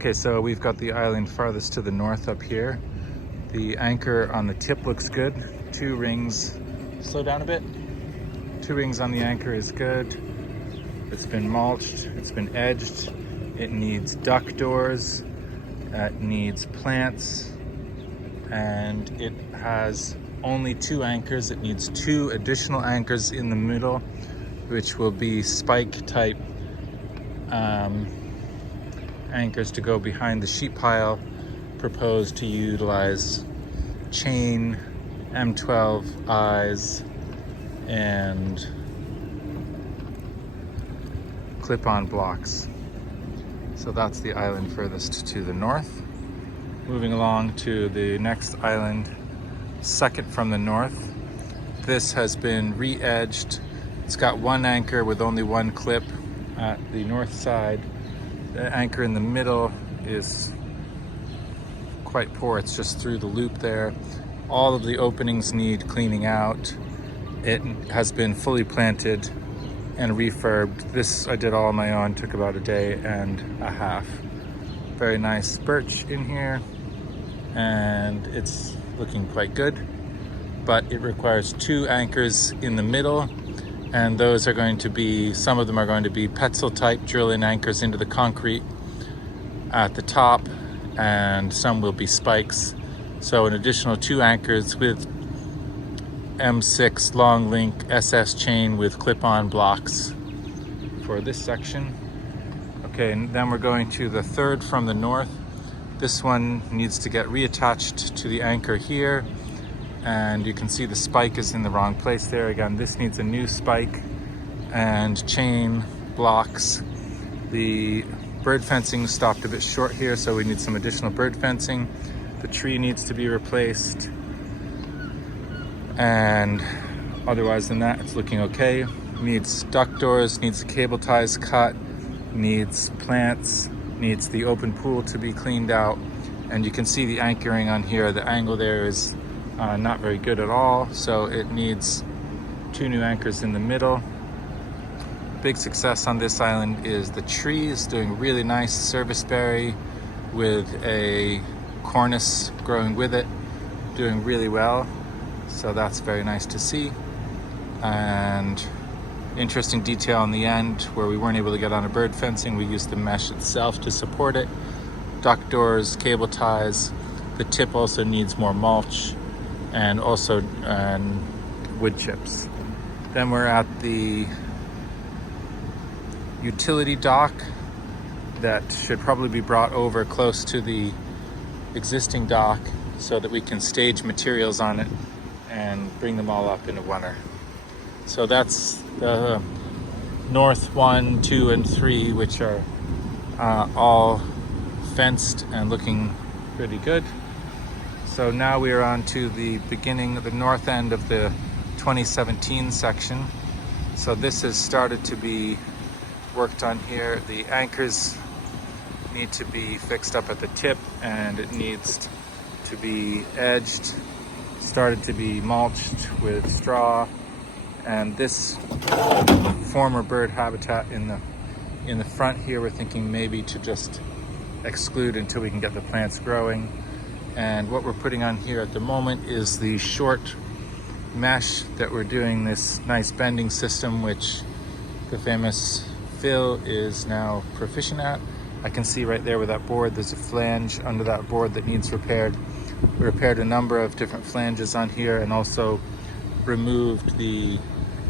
Okay, so we've got the island farthest to the north up here. The anchor on the tip looks good. 2 rings, slow down a bit. 2 rings on the anchor is good. It's been mulched, it's been edged. It needs duck doors, it needs plants, and it has only 2 anchors. It needs 2 additional anchors in the middle, which will be spike type anchors to go behind the sheet pile. Proposed to utilize chain, M12 eyes, and clip-on blocks. So that's the island furthest to the north. Moving along to the next island, second from the north. This has been re-edged. It's got 1 anchor with only 1 clip at the north side. The anchor in the middle is quite poor. It's just through the loop there. All of the openings need cleaning out. It has been fully planted and refurbed. This I did all on my own, took about a day and a half. Very nice birch in here, and it's looking quite good, but it requires 2 anchors in the middle, and those are going to be, some of them are going to be Petzl type drill-in anchors into the concrete at the top, and some will be spikes. So an additional 2 anchors with M6 long link SS chain with clip-on blocks for this section. Okay, and then we're going to the third from the north. This one needs to get reattached to the anchor here, and you can see the spike is in the wrong place there. Again, this needs a new spike and chain blocks. The bird fencing stopped a bit short here, so we need some additional bird fencing. The tree needs to be replaced, and otherwise than that, it's looking okay. Needs duck doors, needs the cable ties cut, needs plants, needs the open pool to be cleaned out. And you can see the anchoring on here. The angle there is not very good at all, so it needs 2 new anchors in the middle. Big success on this island is the trees, doing really nice serviceberry with a cornice growing with it, doing really well. So that's very nice to see. And interesting detail on the end where we weren't able to get on a bird fencing, we used the mesh itself to support it. Duck doors, cable ties. The tip also needs more mulch and also wood chips. Then we're at the utility dock that should probably be brought over close to the existing dock so that we can stage materials on it and bring them all up in a winter. So that's the north 1, 2, and 3, which are all fenced and looking pretty good. So now we are on to the beginning of the north end of the 2017 section. So this has started to be worked on here. The anchors need to be fixed up at the tip, and it needs to be edged, started to be mulched with straw. And this former bird habitat in the front here, we're thinking maybe to just exclude until we can get the plants growing. And what we're putting on here at the moment is the short mesh that we're doing, this nice bending system, which the famous Phil is now proficient at. I can see right there with that board, there's a flange under that board that needs repaired. We repaired a number of different flanges on here and also removed the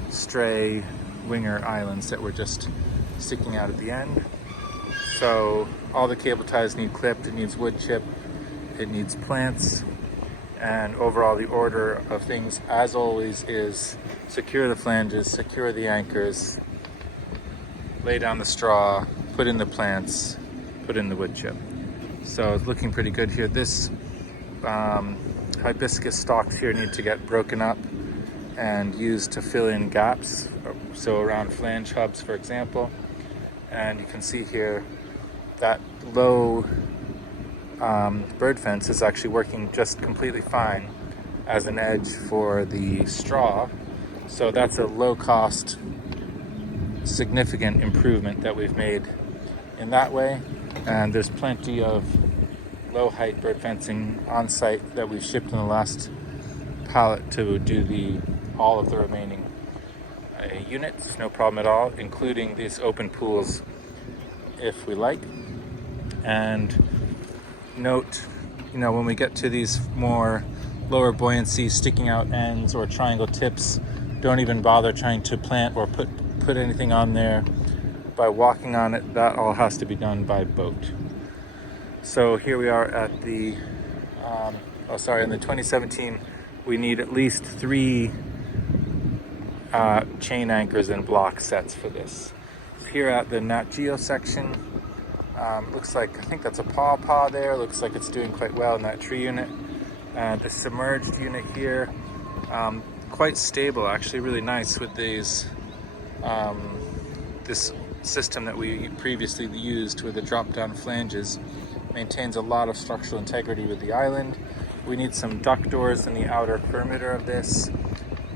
stray winger islands that were just sticking out at the end. So all the cable ties need clipped, it needs wood chip, it needs plants, and overall the order of things, as always, is secure the flanges, secure the anchors, lay down the straw, put in the plants, put in the wood chip. So it's looking pretty good here. This hibiscus stalks here need to get broken up and used to fill in gaps, so around flange hubs, for example. And you can see here that low bird fence is actually working just completely fine as an edge for the straw. So that's a low cost, significant improvement that we've made in that way. And there's plenty of low height bird fencing on site that we've shipped in the last pallet to do all of the remaining units, no problem at all, including these open pools if we like. And note, when we get to these more lower buoyancy sticking out ends or triangle tips, don't even bother trying to plant or put anything on there by walking on it. That all has to be done by boat. So here we are at in the 2017, we need at least 3 chain anchors and block sets for this. Here at the Nat Geo section, looks like, I think that's a pawpaw there. Looks like it's doing quite well in that tree unit. The submerged unit here, quite stable, actually really nice with these, this system that we previously used with the drop-down flanges. Maintains a lot of structural integrity with the island. We need some duck doors in the outer perimeter of this,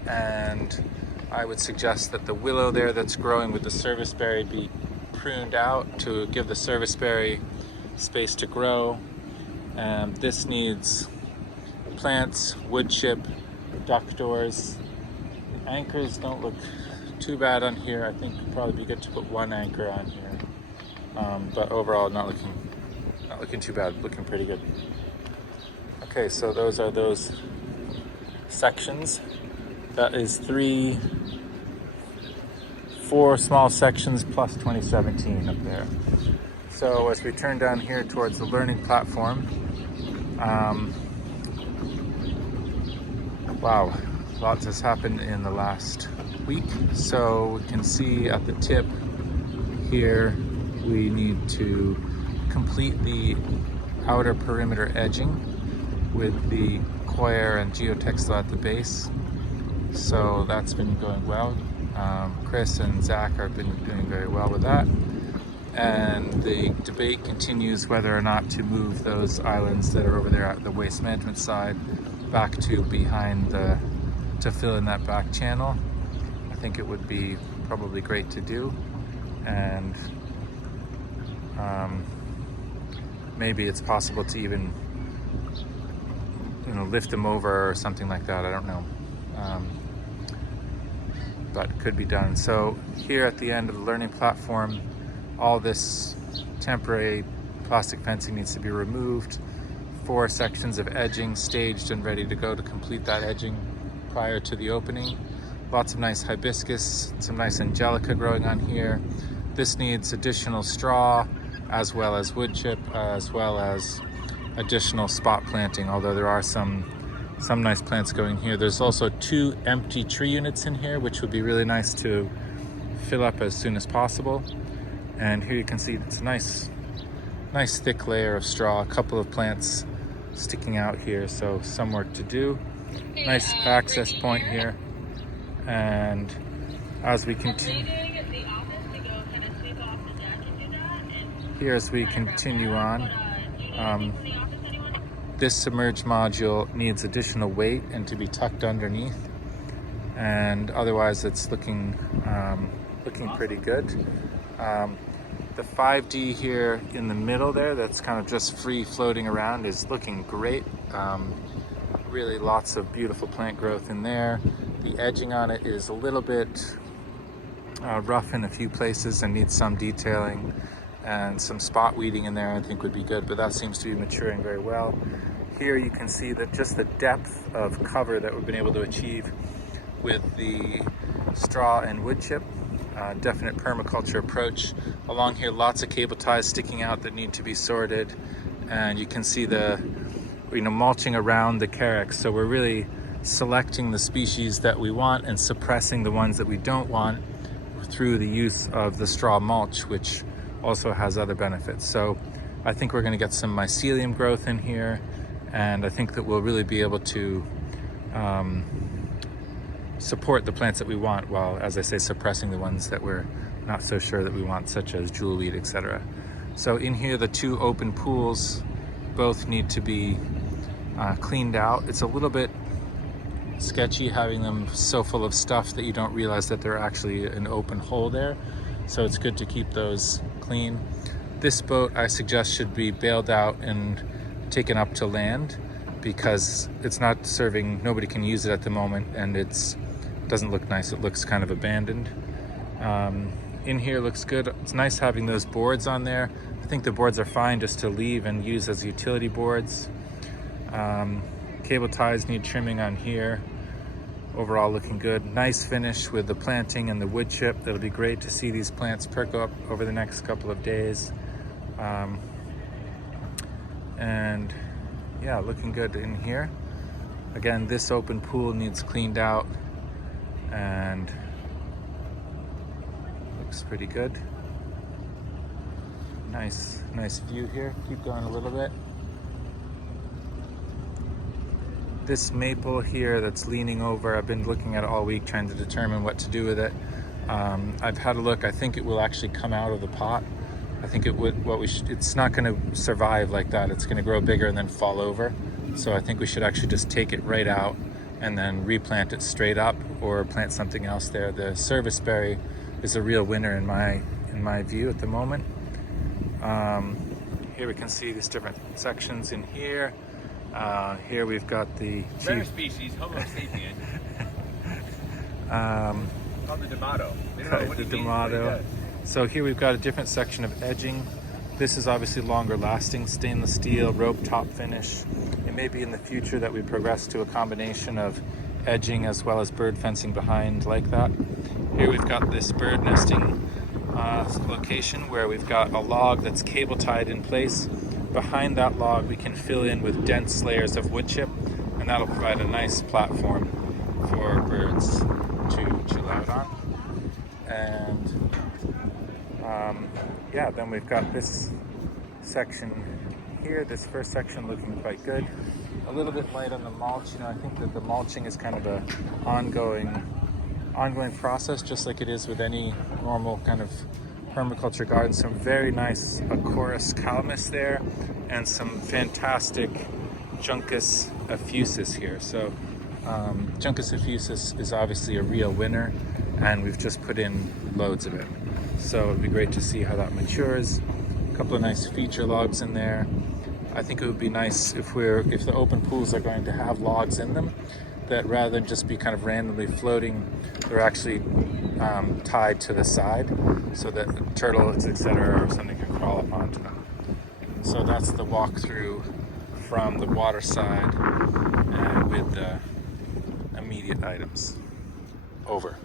and I would suggest that the willow there that's growing with the serviceberry be pruned out to give the serviceberry space to grow. And this needs plants, wood chip, duck doors. The anchors don't look too bad on here. I think it'd probably be good to put 1 anchor on here, but overall not looking too bad, looking pretty good. Okay, so those are those sections. That is 4 small sections plus 2017 up there. So as we turn down here towards the learning platform, wow, lots has happened in the last week. So we can see at the tip here, we need to complete the outer perimeter edging with the coir and geotextile at the base. So that's been going well. Chris and Zach have been doing very well with that. And the debate continues whether or not to move those islands that are over there at the waste management side back to behind to fill in that back channel. I think it would be probably great to do. And maybe it's possible to even lift them over or something like that. I don't know, but it could be done. So here at the end of the learning platform, all this temporary plastic fencing needs to be removed. 4 sections of edging staged and ready to go to complete that edging prior to the opening. Lots of nice hibiscus, some nice angelica growing on here. This needs additional straw, as well as wood chip, as well as additional spot planting, although there are some nice plants going here. There's also 2 empty tree units in here, which would be really nice to fill up as soon as possible. And here you can see it's a nice thick layer of straw, a couple of plants sticking out here, so some work to do. Nice access point here. And as we continue here, as we continue on, this submerged module needs additional weight and to be tucked underneath, and otherwise it's looking pretty good. The 5D here in the middle there, that's kind of just free floating around, is looking great. Really lots of beautiful plant growth in there. The edging on it is a little bit rough in a few places and needs some detailing, and some spot weeding in there I think would be good, but that seems to be maturing very well. Here you can see that just the depth of cover that we've been able to achieve with the straw and wood chip. Definite permaculture approach. Along here, lots of cable ties sticking out that need to be sorted, and you can see the mulching around the carex. So we're really selecting the species that we want and suppressing the ones that we don't want through the use of the straw mulch, which also has other benefits. So I think we're going to get some mycelium growth in here, and I think that we'll really be able to support the plants that we want, while, as I say, suppressing the ones that we're not so sure that we want, such as jewelweed, etc. So in here, the 2 open pools both need to be cleaned out. It's a little bit sketchy having them so full of stuff that you don't realize that they're actually an open hole there. So it's good to keep those clean. This boat I suggest should be bailed out and taken up to land because it's not serving, nobody can use it at the moment, and it doesn't look nice. It looks kind of abandoned. In here looks good. It's nice having those boards on there. I think the boards are fine just to leave and use as utility boards. Cable ties need trimming on here. Overall looking good. Nice finish with the planting and the wood chip. That'll be great to see these plants perk up over the next couple of days. And yeah, looking good in here. Again, this open pool needs cleaned out and looks pretty good. Nice view here. Keep going a little bit. This maple here that's leaning over, I've been looking at it all week trying to determine what to do with it. I've had a look. I think it will actually come out of the pot. I think it would. It's not going to survive like that. It's going to grow bigger and then fall over. So I think we should actually just take it right out and then replant it straight up or plant something else there. The serviceberry is a real winner in my view at the moment. Here we can see these different sections in here. Here we've got the rare species Homo sapien. Called the D'Amato. The D'Amato. So here we've got a different section of edging. This is obviously longer lasting stainless steel rope top finish. It may be in the future that we progress to a combination of edging as well as bird fencing behind like that. Here we've got this bird nesting location where we've got a log that's cable tied in place. Behind that log we can fill in with dense layers of wood chip, and that'll provide a nice platform for birds to chill out on. And yeah, then we've got this section here, this first section looking quite good. A little bit light on the mulch. You know, I think that the mulching is kind of a ongoing process, just like it is with any normal kind of permaculture garden. Some very nice Acorus calamus there and some fantastic Juncus effusus here. So Juncus effusus is obviously a real winner, and we've just put in loads of it. So it'd be great to see how that matures. A couple of nice feature logs in there. I think it would be nice if the open pools are going to have logs in them, that rather than just be kind of randomly floating, they're actually tied to the side so that turtles, etc., or something can crawl up onto them. So that's the walkthrough from the water side and with the immediate items. Over.